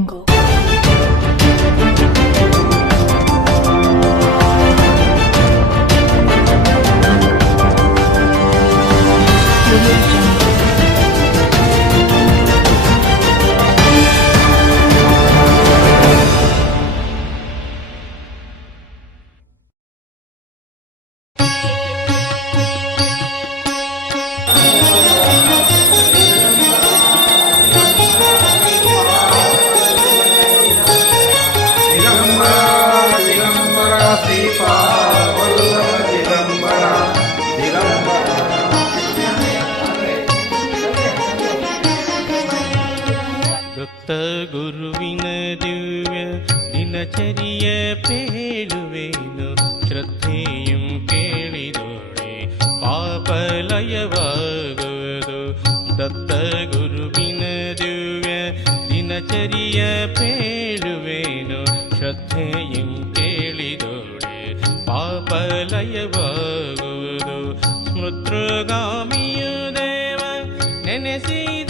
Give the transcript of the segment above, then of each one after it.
angle ಗುರುವಿನ ದಿವ್ಯ, ದಿನಚರಿಯ ಪೇಳುವೇನು. ಶ್ರದ್ಧೆಯಂ ಕೇಳಿದೋಳೆ ಪಾಪಲಯವಾಗುವುದು. ದತ್ತ ಗುರುವಿನ ದಿವ್ಯ, ದಿನಚರಿಯ ಪೇಳುವೇನು. ಶ್ರದ್ಧೆಯಂ ಕೇಳಿದೋಳೆ ಪಾಪಲಯವಾಗುವುದು. ಸ್ಮೃತೃಗಾಮಿಯು ದೇವ, ನೆನೆಸಿದ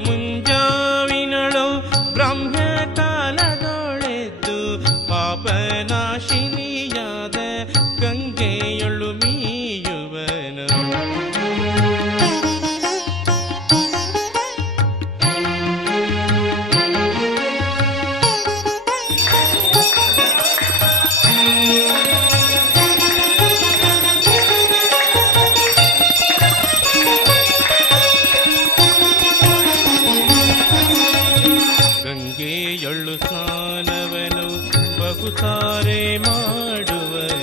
ಬಹು ಸಾರೆ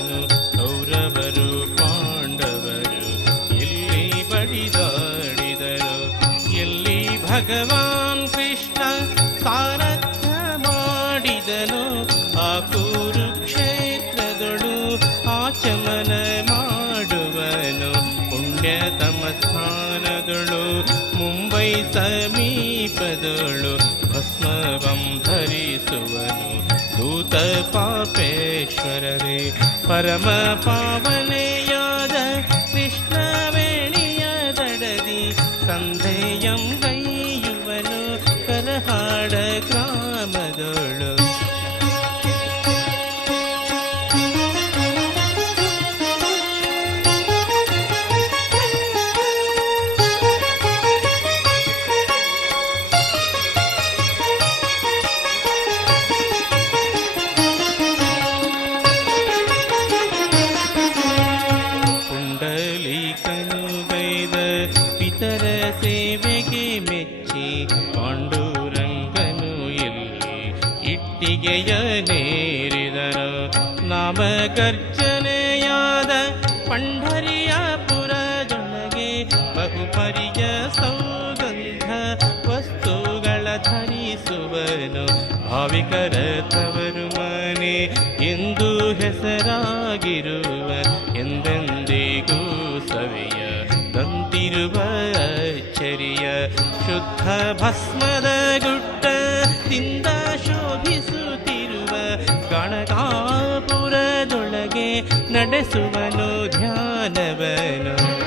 दूत पापेश्वररे परम पावने याद कृष्णवेणियदडदि सन्धेयं गैयुवनु करहाड ग्रामदोळु ಇಟ್ಟಿಗೆಯ ನಾಮ ಗರ್ಜನೆಯಾದ ಪಂಢರಿಯ ಪುರದೊಳಗೆ ಬಹುಪರಿಯ ಸೌಗಂಧ ವಸ್ತುಗಳ ಧರಿಸುವನು. ಭಾವಿಕರ ತವರು ಮನೆ ಎಂದು ಹೆಸರಾಗಿರುವ ಎಂದೆಂದಿಗೂ ಸವಿಯ ತಂತಿರುವ ಅಚ್ಚರಿಯ ಶುದ್ಧ ಭಸ್ಮದ ಗುಟ್ಟದಿಂದ ಶೋಭಿಸುತ್ತಿರುವ ಗಣಕಾಪುರದೊಳಗೆ ನಡೆಸುವನು ಧ್ಯಾನವನು.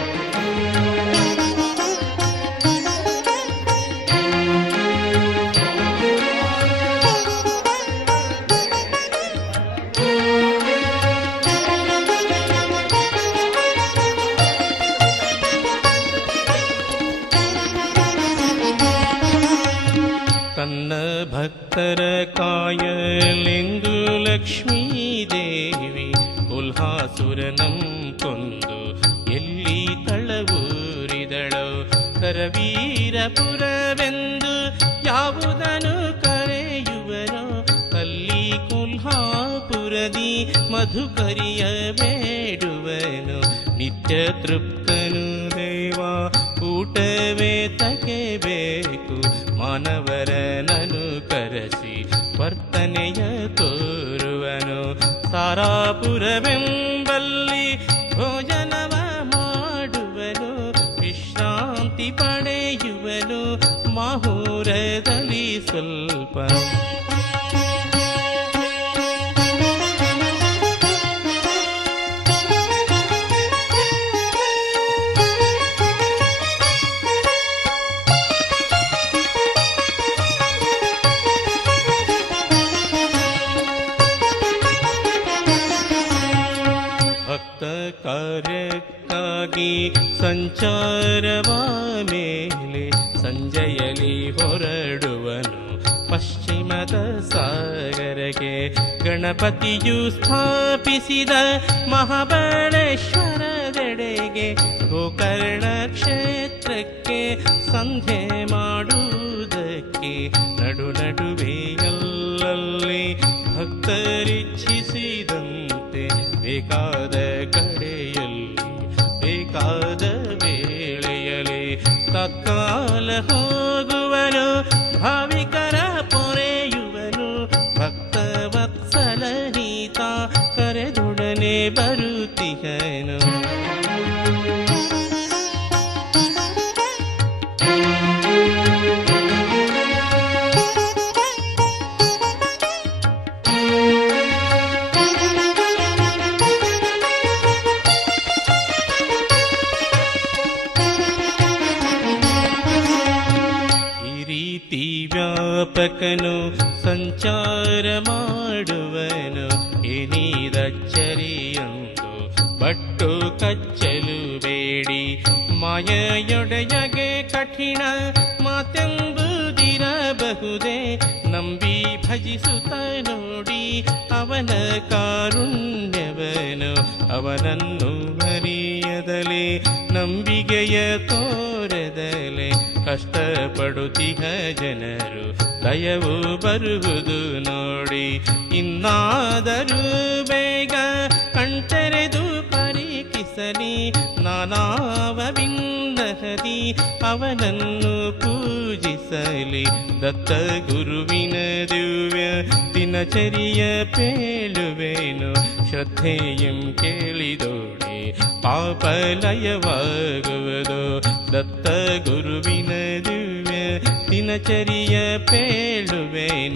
ತನ್ನ ಭಕ್ತರ ಕಾಯಲೆಂದು ಲಕ್ಷ್ಮೀ ದೇವಿ ಕುಲ್ಹಾಸುರನಂ ಕೊಂದು ಎಲ್ಲಿ ತಳವೂರಿದಳು ಕರವೀರಪುರವೆಂದು ಯಾವುದನು ಕರೆಯುವನೋ ಅಲ್ಲಿ ಕುಲ್ಹಾಪುರದಿ ಮಧುಕರಿಯ ಬೇಡುವನು ನಿತ್ಯ ತೃಪ್ತನು ದೇವ ಊಟವೇ ತಗೆ ಬೇಕು ಮಾನವರನನು ಕರೆಸಿ ವರ್ತನೆಯ ತೋರುವನು. ತಾರಾಪುರವೆಂಬಲ್ಲಿ ಭೋಜನವ ಮಾಡುವನು ವಿಶ್ರಾಂತಿ ಪಡೆಯುವನು ಮಾಹುರದಲ್ಲಿ ಸ್ವಲ್ಪ ಸಂಚಾರವ ಮೇಲೆ ಸಂಜಯಲಿ ಹೊರಡುವನು ಪಶ್ಚಿಮದ ಸಾಗರಕ್ಕೆ. ಗಣಪತಿಯು ಸ್ಥಾಪಿಸಿದ ಮಹಾಬಲೇಶ್ವರದೆಡೆಗೆ ಗೋಕರ್ಣ ಕ್ಷೇತ್ರಕ್ಕೆ ಸಂಧೆ ಮಾಡುವುದಕ್ಕೆ ನಡು ನಡುವೆಯಲ್ಲಲ್ಲಿ ಭಕ್ತರಿಚ್ಛಿಸಿದಂತೆ ಬೇಕಾದ ಬರುತ್ತಿಹನು ಈ ರೀತಿ ವ್ಯಾಪಕನು ಸಂಚಾರ ಮಾಡುವನು ಏನಿದಚ್ಚರಿಯಂದು ಬಟ್ಟು ಕಚ್ಚಲು ಬೇಡಿ. ಮಾಯೆಯೊಡೆಯಗೆ ಕಠಿಣ ಮಾತೆಂಬುದಿರಬಹುದೇ. ನಂಬಿ ಭಜಿಸುತ್ತ ನೋಡಿ ಅವನ ಕಾರುಣ್ಯವನು ಅವನನ್ನು ಮರೆಯದಲೆ ನಂಬಿಗೆಯ ತೋರದಲೆ ಕಷ್ಟಪಡುತ್ತಿಹ ಜನರು ದಯವು ಬರುವುದು ನೋಡಿ. ಇನ್ನಾದರೂ ಅವನನ್ನು ಪೂಜಿಸಲಿ. ದತ್ತ ಗುರುವಿನ ದಿವ್ಯ ದಿನಚರಿಯ ಪೇಳುವೆನು. ಶ್ರದ್ಧೆಯಂ ಕೇಳಿದೋಡೆ ಪಾಪಲಯವಾಗುವುದು. ದತ್ತ ಗುರುವಿನ ದಿವ್ಯ ದಿನಚರಿಯ ಪೇಳುವೇನು.